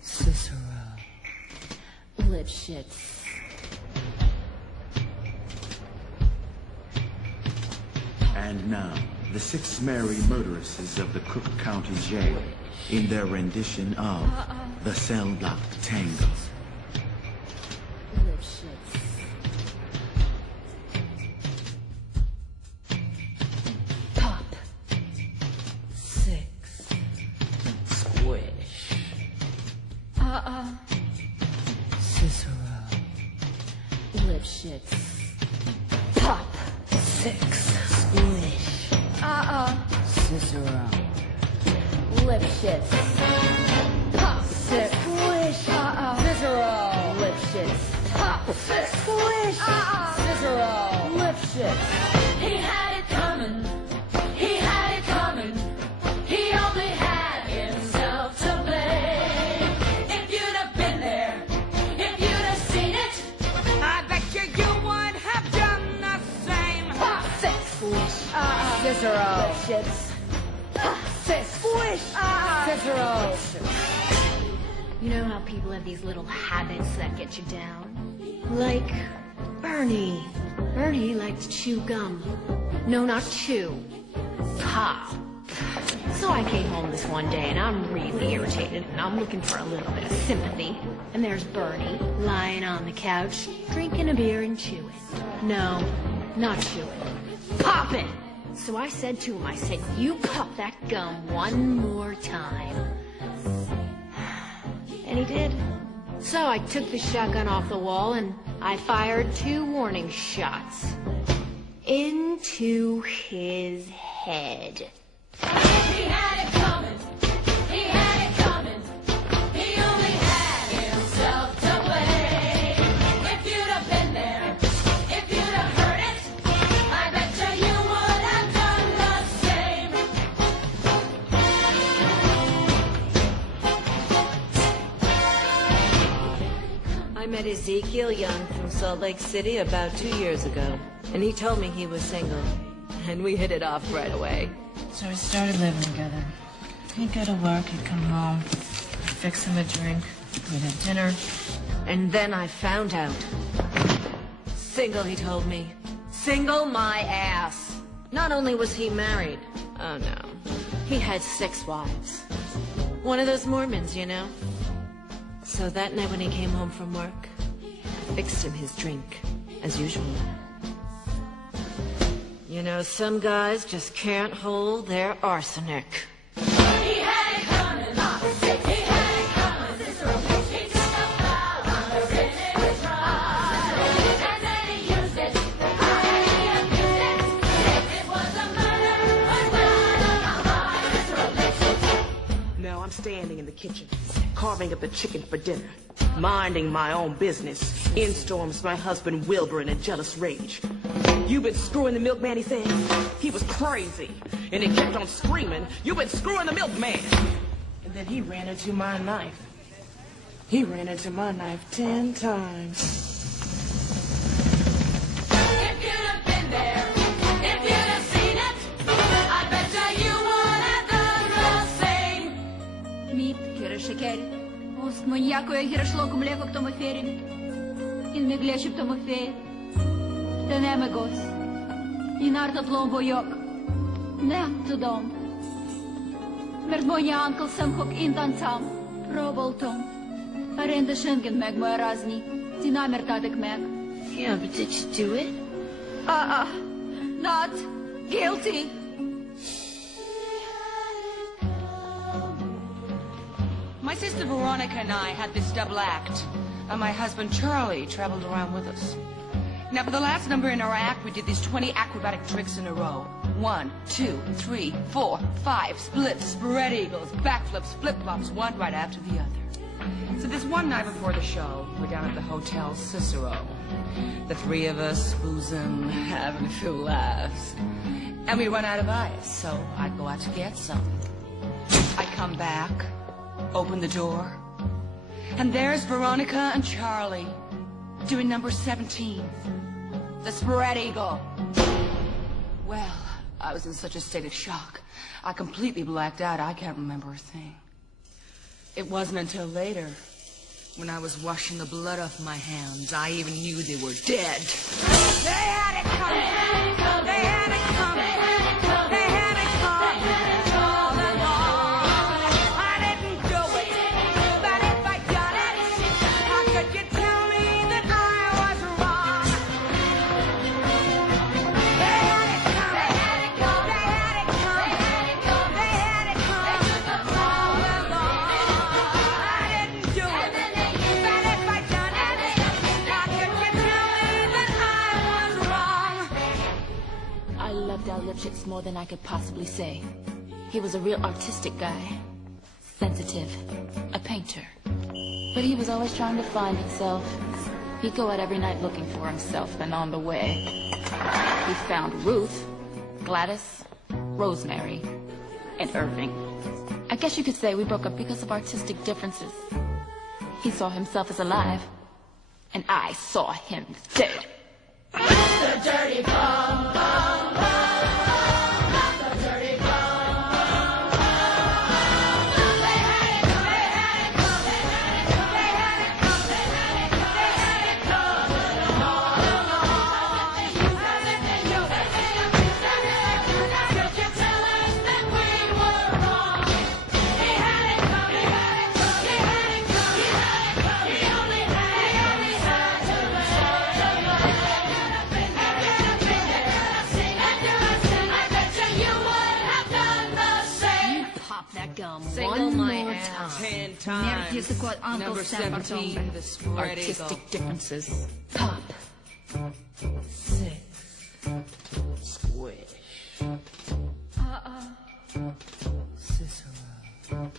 Cicero. Lipschitz. And now, the 6 merry murderesses of the Cook County Jail in their rendition of the Cell Block Tango. Lipschitz. Pop. 6. Squish. Cicero. Lipschitz. Pop. 6. Squish. Cicero. Lipschitz. Pop. 6. Squish. Cicero. Lipschitz. Pop. 6. Squish. Cicero. Lipschitz. He had it coming. He had it coming. He only had himself to blame. If you'd have been there, if you'd have seen it, I bet you would have done the same. Pop. 6. Squish. Cicero. Lipschitz. Pop. 6. Squish. Cicero. You know how people have these little habits that get you down? Like Bernie. Bernie liked to chew gum. No, not chew. Pop. So I came home this one day and I'm really irritated and I'm looking for a little bit of sympathy. And there's Bernie lying on the couch, drinking a beer and chewing. No, not chewing. Popping! So I said to him, I said, you pop that gum one more time. And he did. So I took the shotgun off the wall and I fired 2 warning shots. Into his head. He had it coming. He had it coming. He only had himself to blame. If you'd have been there, if you'd have heard it, I bet you would have done the same. I met Ezekiel Young from Salt Lake City about 2 years ago, and he told me he was single, and we hit it off right away. So we started living together. He'd go to work, he'd come home, I'd fix him a drink, we'd have dinner. And then I found out. Single, he told me. Single my ass. Not only was he married, oh no, he had 6 wives. One of those Mormons, you know. So that night when he came home from work, I fixed him his drink, as usual. You know, some guys just can't hold their arsenic. He had it coming. He had it coming. He took a foul under in his ride. And then he used it. And he abused it. It was a murder. Now I'm standing in the kitchen, carving up the chicken for dinner, minding my own business. In storms my husband Wilbur in a jealous rage. "You've been screwing the milkman," he said. He was crazy, and he kept on screaming, "You've been screwing the milkman." And then he ran into my knife. He ran into my knife 10 times. If you'd have been there, if you'd have seen it, I bet you would have done the same. Мід, киришекер, ост маньякує гірашлоку млеко к тому ферин. Ин меглече тому фер. Denemegos. Inardat lombojok. Nem tudom. Mert mondja Uncle Sam hok intancam. Próbáltam. A rendesen megmagyarázni. Ti nem értetek meg. Yeah, but did you do it? Not guilty. My sister Veronica and I had this double act, and my husband Charlie traveled around with us. Now, for the last number in our act, we did these 20 acrobatic tricks in a row. 1, 2, 3, 4, 5, splits, spread eagles, backflips, flip-flops, one right after the other. So this one night before the show, we're down at the Hotel Cicero. The 3 of us boozing, having a few laughs. And we run out of ice, so I go out to get some. I come back, open the door, and there's Veronica and Charlie doing number 17, the spread eagle. Well, I was in such a state of shock. I completely blacked out. I can't remember a thing. It wasn't until later, when I was washing the blood off my hands, I even knew they were dead. They had it coming! They had it coming! They had it coming all along. I didn't do it, but if I'd done it, how could you tell me that I was wrong? They had it coming! They had it coming! They had it coming all along. I didn't do it, but if I'd done it, how could you tell me that I was wrong? I loved our Lipschitz more than I could possibly say. He was a real artistic guy. Sensitive. A painter. But he was always trying to find himself. He'd go out every night looking for himself, and on the way, he found Ruth, Gladys, Rosemary, and Irving. I guess you could say we broke up because of artistic differences. He saw himself as alive, and I saw him dead. Pop that gum Single one my more ass. time. 10 times. Мерки с Uncle Number Sam 17, the spread eagle. Artistic differences. Pop. 6. Squish. Cicero.